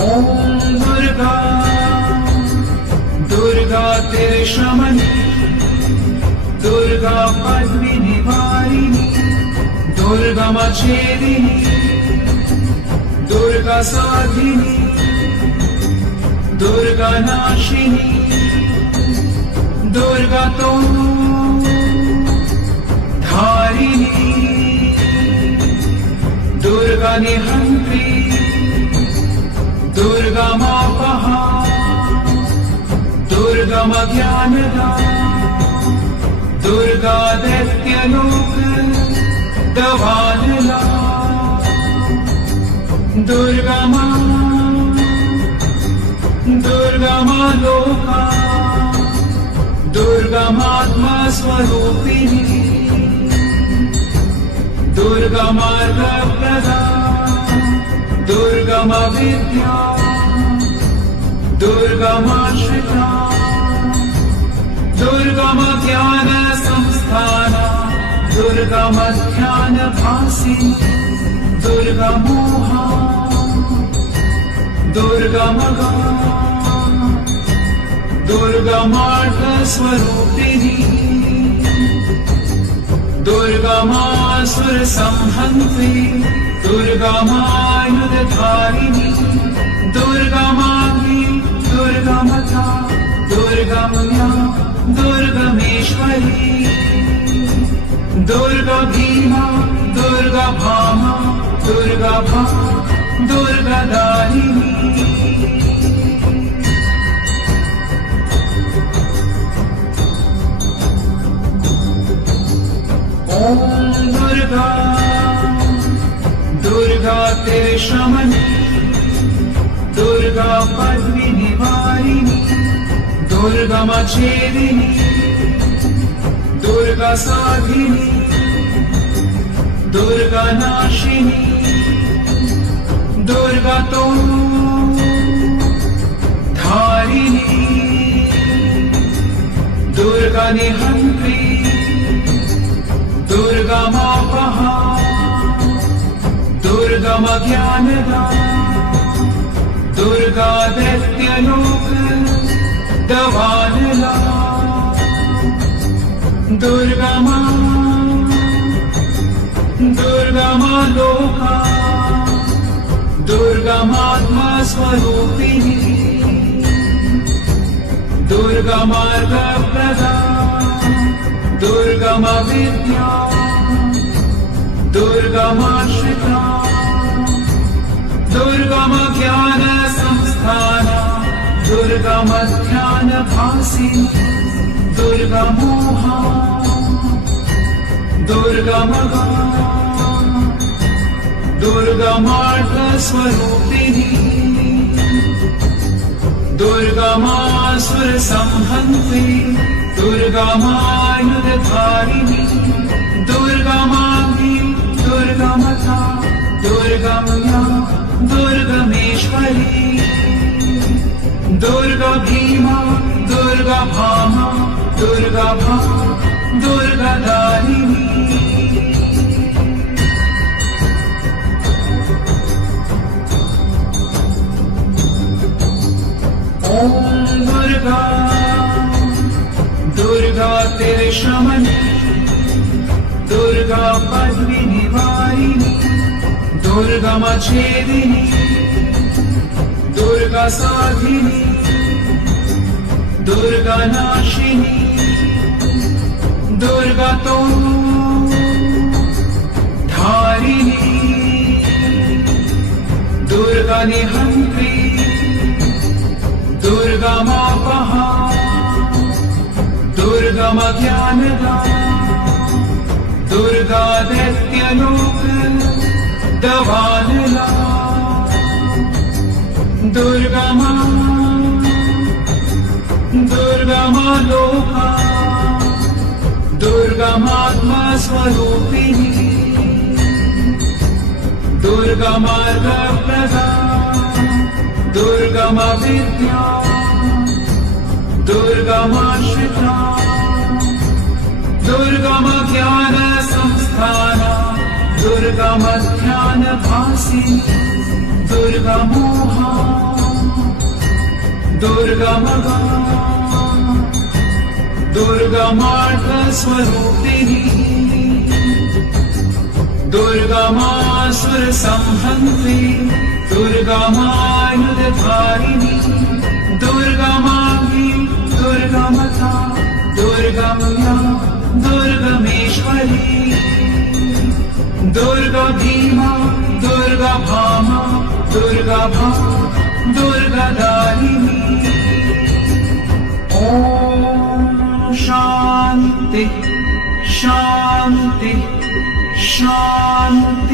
ॐ दुर्गा दुर्गा त्रिशमनी दुर्गा पद्मिनिवारिणी दुर्गमच्छेदिनी दुर्गा साधिनी दुर्गा नाशिनी दुर्गा तो धारिणी दुर्गा निहंत्री दुर्गा मापहा दुर्गा मज्ञानदा दुर्गा दैत्यलोक दवानला दुर्गा माँ लोका दुर्गा मात्मा स्वरूपिणी दुर्गा मार्गप्रदा दुर्गा मा विद्या दुर्गा माश्रिता दुर्गा मा ज्ञान संस्थाना दुर्गा मा ध्यान भासी दुर्गा मोहा दुर्गा मगा दुर्गा मार्ग स्वरूपिणी दुर्गा मासुर संहन्त्री दुर्गा मायुधधारिणी दुर्गा माग्नि दुर्गा मथा दुर्गा मया दुर्गमेश्वरी दुर्गा भीमा दुर्गा भामा दुर्गा भा दुर्गा दारिणी ॐ दुर्गा दुर्गा त्रिशमनी दुर्गा पद्मिनिवारिणी दुर्गमच्छेदिनी दुर्गा साधिनी दुर्गा नाशिनी दुर्गा तो धारिणी दुर्गा निहंत्री दुर्गा मापहा दुर्गा मज्ञानदा दुर्गा दैत्यलोक दवानला दुर्गा माँ लोका दुर्गा मात्मा स्वरूपिणी दुर्गा मार्गप्रदा दुर्गा मा विद्या दुर्गा माश्रिता दुर्गा मा ज्ञान संस्थाना दुर्गा मा ध्यान भासी दुर्गा मोहा दुर्गा मगा दुर्गा मार्ग स्वरूपिणी दुर्गा मासुर संहन्त्री दुर्गा मायुधधारिणी दुर्गा माग्नि दुर्गा मथा दुर्गा मया दुर्गमेश्वरी दुर्गा भीमा दुर्गा भामा दुर्गा भा दुर्गा दारिणी ॐ दुर्गा दुर्गा त्रिशमनी दुर्गा पद्मिनिवारिणी दुर्गा मच्छेदिनी दुर्गा साधिनी दुर्गा नाशिनी दुर्गा तो धारिणी दुर्गा निहंत्री दुर्गा मापहा दुर्गा मज्ञानदा दुर्गा दैत्यलोक दवानला दुर्गा माँ लोका दुर्गा मात्मा स्वरूपिणी दुर्गा मार्गप्रदा दुर्गा मा विद्या दुर्गा माश्रिता दुर्गा मा ज्ञान संस्थाना दुर्गा मा ध्यान भासी दुर्गमोहा दुर्गमगा दुर्गमार्गस्वरूपिणी दुर्गमासुरसंहन्त्री दुर्गमायुधधारिणी दुर्गमाङ्गी दुर्गमता दुर्गम्या दुर्गमेश्वरी दुर्गभीमा दुर्गभामा दुर्गभा दुर्गदायिनी ॐ शान्ति शान्ति शान्ति